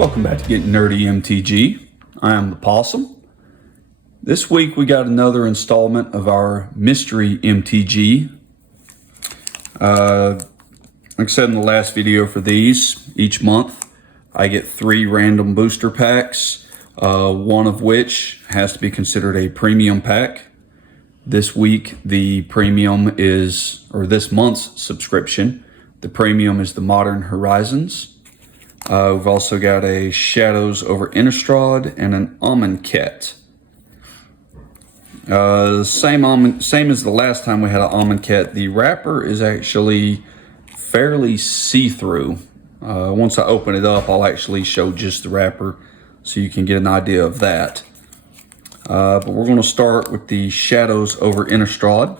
Welcome back to Getting Nerdy MTG. I am the Possum. This week we got another installment of our Mystery MTG. Like I said in the last video for these, each month I get 3 random booster packs, one of which has to be considered a premium pack. This week the premium is, or this month's subscription, the premium is the Modern Horizons. We've also got a Shadows over Innistrad and an Almond Kit. Same as the last time we had an Almond Kit. The wrapper is actually fairly see-through. Once I open it up, I'll actually show just the wrapper so you can get an idea of that. But we're going to start with the Shadows over Innistrad.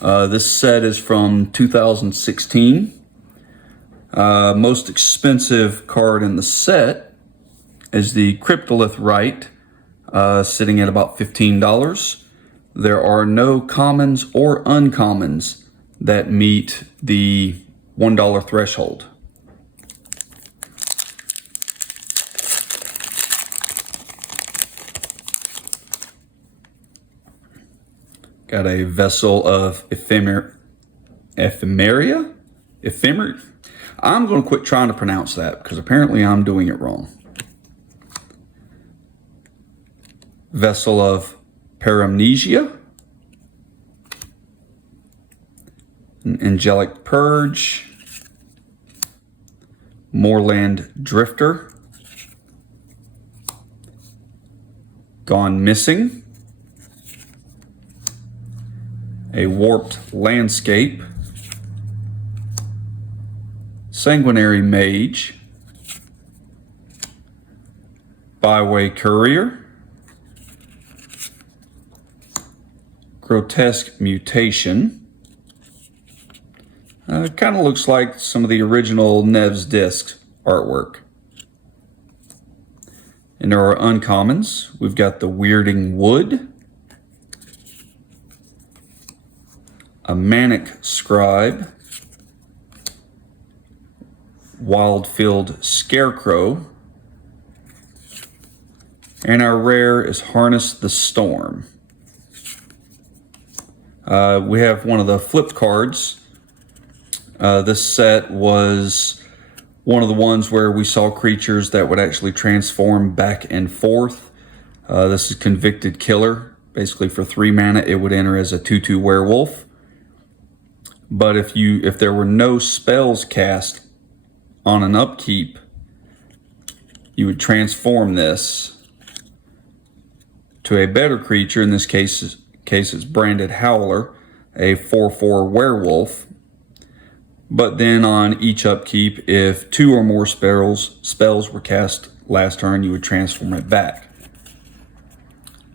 This set is from 2016. Most expensive card in the set is the Cryptolith Rite, sitting at about $15. There are no commons or uncommons that meet the $1 threshold. Got a Vessel of Ephemeria? I'm going to quit trying to pronounce that because apparently I'm doing it wrong. Vessel of Paramnesia. An Angelic Purge. Moorland Drifter. Gone Missing. A Warped Landscape. Sanguinary Mage, Byway Courier, Grotesque Mutation. It kind of looks like some of the original Nev's Disc artwork. And there are uncommons. We've got the Weirding Wood, a Manic Scribe, Wildfield Scarecrow, and our rare is Harness the Storm. We have one of the flipped cards. This set was one of the ones where we saw creatures that would actually transform back and forth. This is Convicted Killer. Basically for 3 mana it would enter as a 2/2 werewolf. But if there were no spells cast on an upkeep, you would transform this to a better creature. In this case it's Branded Howler, a 4/4 werewolf. But then on each upkeep, if 2 or more spells were cast last turn, you would transform it back.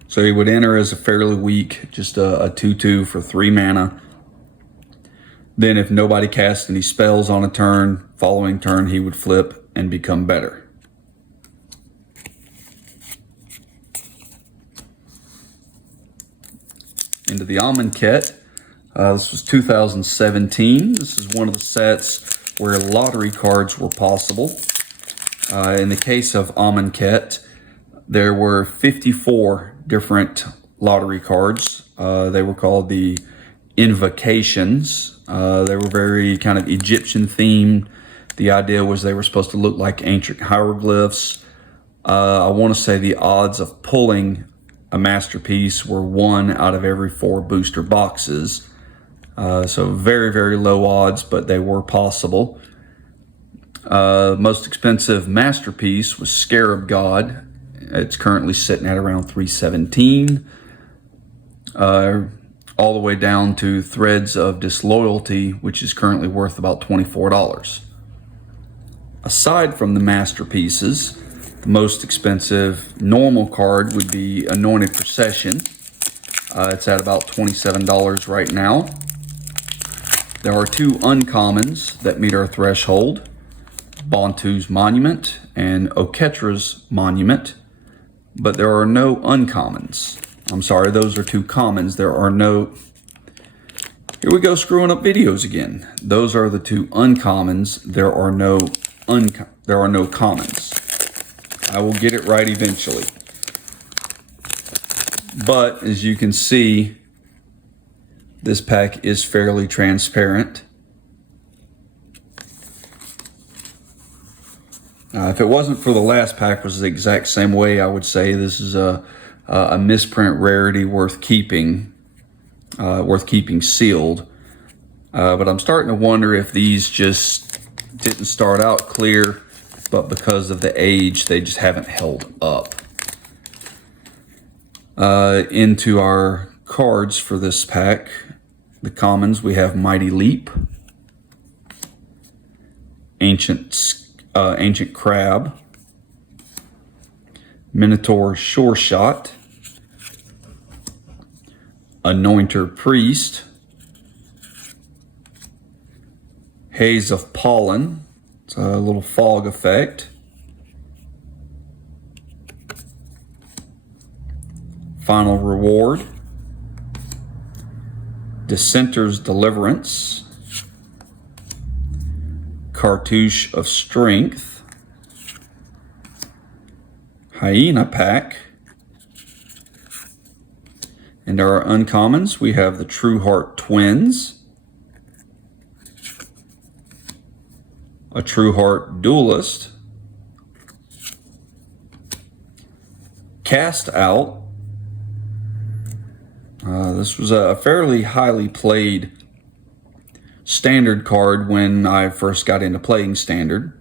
So he would enter as a fairly weak, just a 2/2 for 3 mana. Then if nobody cast any spells on a turn, following turn he would flip and become better. Into the Almond Kit. This was 2017. This is one of the sets where lottery cards were possible. In the case of Almond Kit, there were 54 different lottery cards. They were called the Invocations. They were very kind of Egyptian themed. The idea was they were supposed to look like ancient hieroglyphs. I want to say the odds of pulling a masterpiece were 1 out of every 4 booster boxes. So very, very low odds, but they were possible. Most expensive masterpiece was Scarab God. It's currently sitting at around $317. All the way down to Threads of Disloyalty, which is currently worth about $24. Aside from the masterpieces, the most expensive normal card would be Anointed Procession. It's at about $27 right now. There are 2 uncommons that meet our threshold, Bontu's Monument and Oketra's Monument, but there are no uncommons. I'm sorry, those are 2 commons. There are no... Here we go, screwing up videos again. Those are the 2 uncommons. There are no there are no commons. I will get it right eventually. But as you can see, this pack is fairly transparent. If it wasn't for the last pack was the exact same way, I would say this is a misprint rarity worth keeping sealed. But I'm starting to wonder if these just didn't start out clear, but because of the age, they just haven't held up. Into our cards for this pack, the commons, we have Mighty Leap, Ancient Crab, Minotaur Sure Shot, Anointer Priest, Haze of Pollen, it's a little fog effect, Final Reward, Dissenter's Deliverance, Cartouche of Strength, Hyena Pack, and our uncommons, we have the True Heart Twins, a True Heart Duelist, Cast Out. This was a fairly highly played standard card when I first got into playing standard.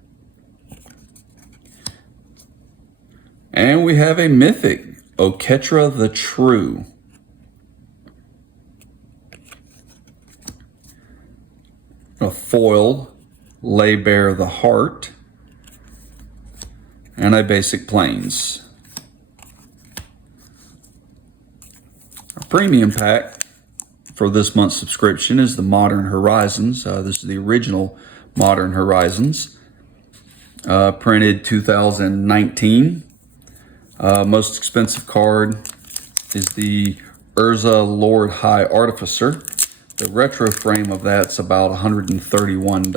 And we have a mythic, Oketra the True. A foil, Lay Bare the Heart, and a basic plains. Our premium pack for this month's subscription is the Modern Horizons. This is the original Modern Horizons, printed 2019. Most expensive card is the Urza Lord High Artificer. The retro frame of that's about $131.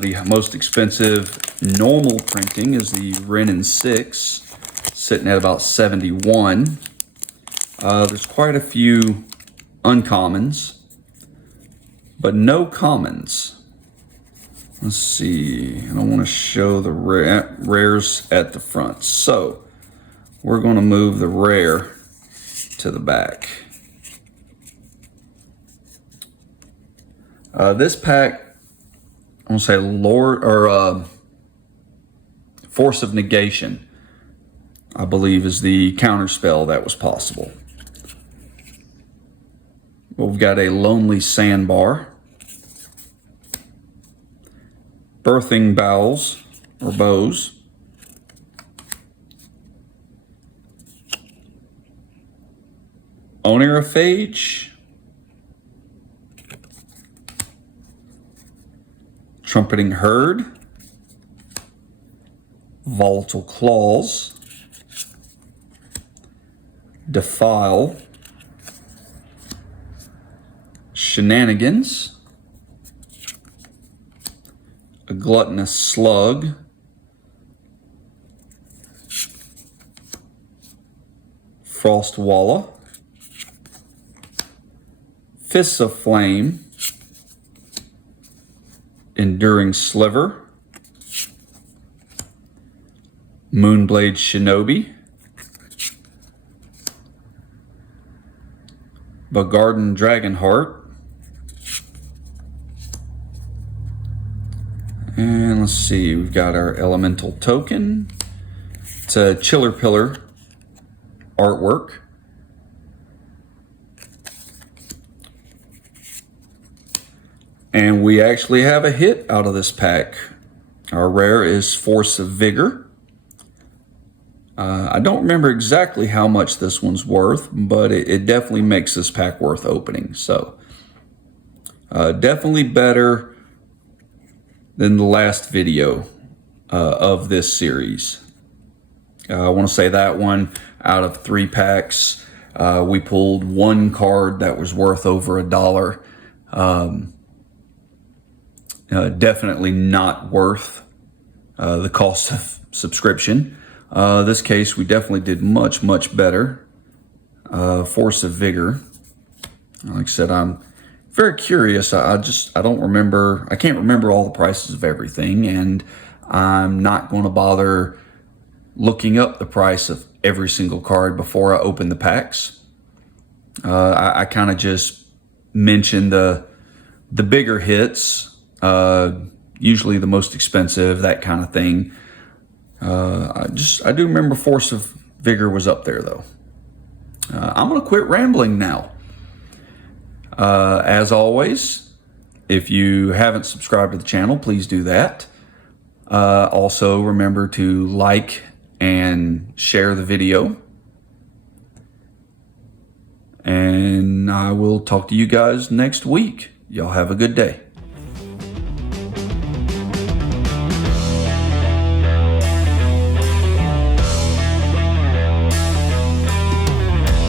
The most expensive normal printing is the Renin 6, sitting at about $71. There's quite a few uncommons, but no commons. Let's see, I don't want to show the rares at the front, so we're going to move the rare to the back. This pack, I want to say Force of Negation, I believe, is the counter spell that was possible. We've got a Lonely Sandbar, Birthing Bowels, or Bows, Oneirophage, Trumpeting Herd, Volatile Claws, Defile, Shenanigans, a Gluttonous Slug, Frostwalla, Fists of Flame, Enduring Sliver, Moonblade Shinobi, Bagarden Dragonheart, and let's see, we've got our Elemental Token. It's a Chiller Pillar artwork. And we actually have a hit out of this pack. Our rare is Force of Vigor. I don't remember exactly how much this one's worth, but it definitely makes this pack worth opening. So definitely better than the last video of this series. I want to say that one, out of 3 packs, we pulled one card that was worth over $1. definitely not worth the cost of subscription. This case, we definitely did much, much better. Force of Vigor. Like I said, I'm very curious. I don't remember. I can't remember all the prices of everything, and I'm not going to bother looking up the price of every single card before I open the packs. I kind of just mention the bigger hits, usually the most expensive, that kind of thing. I do remember Force of Vigor was up there though. I'm gonna quit rambling now. As always, if you haven't subscribed to the channel, please do that. Also, remember to like and share the video. And I will talk to you guys next week. Y'all have a good day.